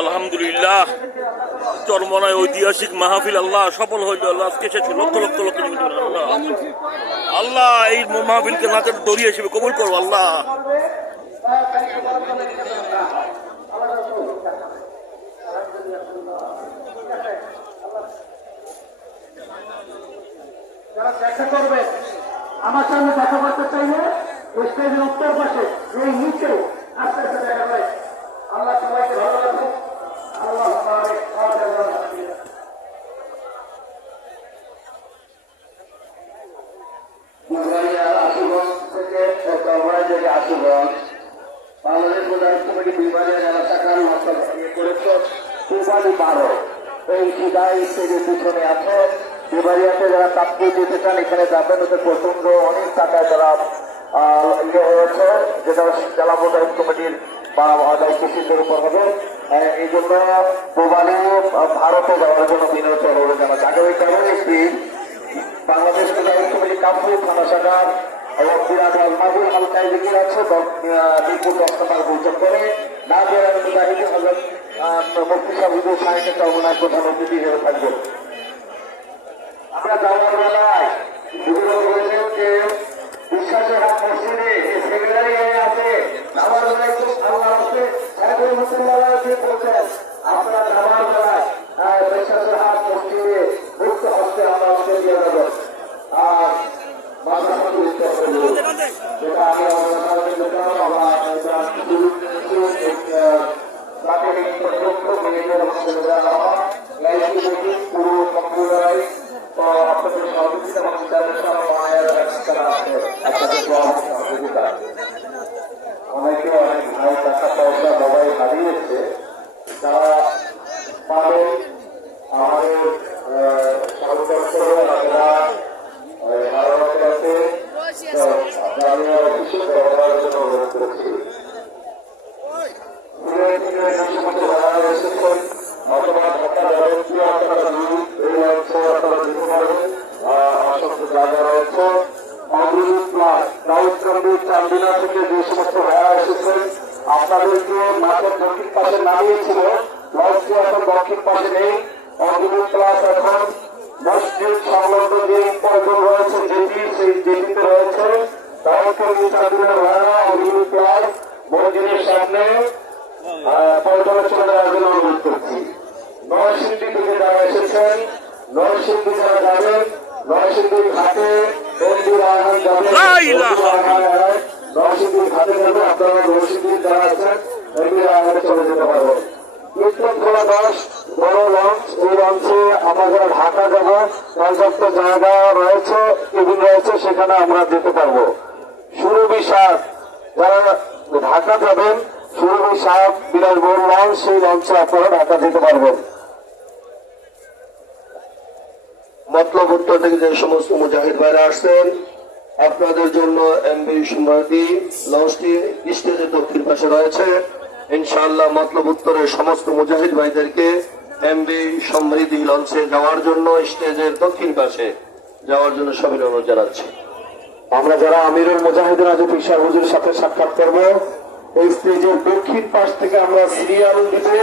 আলহামদুলিল্লাহ, চরমনায় ঐতিহাসিক মাহফিল আল্লাহ সফল হইল। আল্লাহ আজকে শেষ লক্ষ লক্ষ লক্ষ আল্লাহ আল্লাহ এই মাহফিলকে নাচের দড়ি হিসেবে কবুল করো আল্লাহ। যারা দেখা করবে আমার সামনে দেখা করতে চাইলে স্টেজের উত্তর পাশে এই নিচে আস্তে আস্তে দেখা যায়। আল্লাহ সবাইকে ভালো রাখুন। আল্লাহ বাংলাদেশ প্রধান কমিটি বিভাগের যারা টাকার মাত্রা করেছে পূর্বালি 12 এই বিদায় স্টেজের পিছনে আছে। বিবারিয়াতে যারা প্রাপ্তি দিতে চান এখানে যাবেন। ওদের প্রচন্ড অনেক টাকায় যারা ইয়ে হয়েছে, যেটা জেলা প্রধান কমিটির বা দায়িত্বশীলদের উপর হবে। এই জন্য পূর্বালি ভারতে যাওয়ার জন্য বিনোদ অনুরোধ জানাচ্ছে। আগামী 13 এপ্রিল বাংলাদেশ প্রধান কমিটি কাপুর থানা শাখার মাহবুল হালকায় জিকির আছে মিরপুর 10 নম্বর বৈঠক করে না জেলার মুজাহিদ হজরত মুফতি সাহেব সাহেবের চরমনায় প্রধান অতিথি হয়ে থাকবেন। আমরা যাওয়ার বেলায় বিশ্বাসের হাত মসজিদে সেক্রেটারি আছে যাওয়ার বেলায় খুব ভালো আছে সাহেবের মুসলিম বলছেন আপনারা যাওয়ার বেলায় বিশ্বাসের হাত মসজিদে মুক্ত হস্তে আমরা হস্তে দিয়ে দেবো। আর যেটা আমি অনেকে অনেক ভাই টাকা পয়সা সবাই হারিয়েছে, তারা পারে আমাদের চান্দিনা থেকে যে সমস্ত ভাইয়া এসেছেন আপনাদেরকে মাঠের দক্ষিণ পাশে নামিয়েছিল। লঞ্চটি এখন দক্ষিণ পাশে নেই। অগ্রিম ক্লাস এখন মসজিদ সংলগ্ন যে পর্যটন রয়েছে যেটি সেই জেটিতে রয়েছে। চান্দিনার ভাইয়া অগ্রিম ক্লাস মসজিদের সামনে পর্যটন চলে যাওয়ার জন্য অনুরোধ করছি। নরসিংদী থেকে যারা এসেছেন, নরসিংদী যারা যাবেন, নরসিংদী ঘাটে বন্ধুর আহ্বান যাবেন, নরসিংদীর ঘাটে যাবে। আপনারা নরসিংদীর যারা আছেন এগুলি আহ্বানে চলে যেতে পারবেন। উত্তরখোলা 10 বড় লঞ্চ, এই লঞ্চে আমরা যারা ঢাকা যাবো পর্যাপ্ত জায়গা রয়েছে, কেবিন রয়েছে, সেখানে আমরা যেতে পারবো। সুরভি সাত যারা ঢাকা যাবেন, সুরভি সাত বিলাসবহুল লঞ্চ, সেই লঞ্চে আপনারা ঢাকা যেতে পারবেন। মতলব উত্তর থেকে যে সমস্ত মুজাহিদ ভাইরা আসছেন আপনাদের জন্য এমবি সমৃদ্ধি লঞ্চটি স্টেজের দক্ষিণ পাশে রয়েছে। ইনশাআল্লাহ মতলব উত্তরের সমস্ত মুজাহিদ ভাইদেরকে এমবি সমৃদ্ধি লঞ্চে যাওয়ার জন্য স্টেজের দক্ষিণ পাশে যাওয়ার জন্য সবাই অনুরোধ জানাচ্ছি। আমরা যারা আমিরুল মুজাহিদিন আজ পিসার হুজুরের সাথে সাক্ষাৎ করবো, এই স্টেজের দক্ষিণ পাশ থেকে আমরা সিরিয়াল দিতে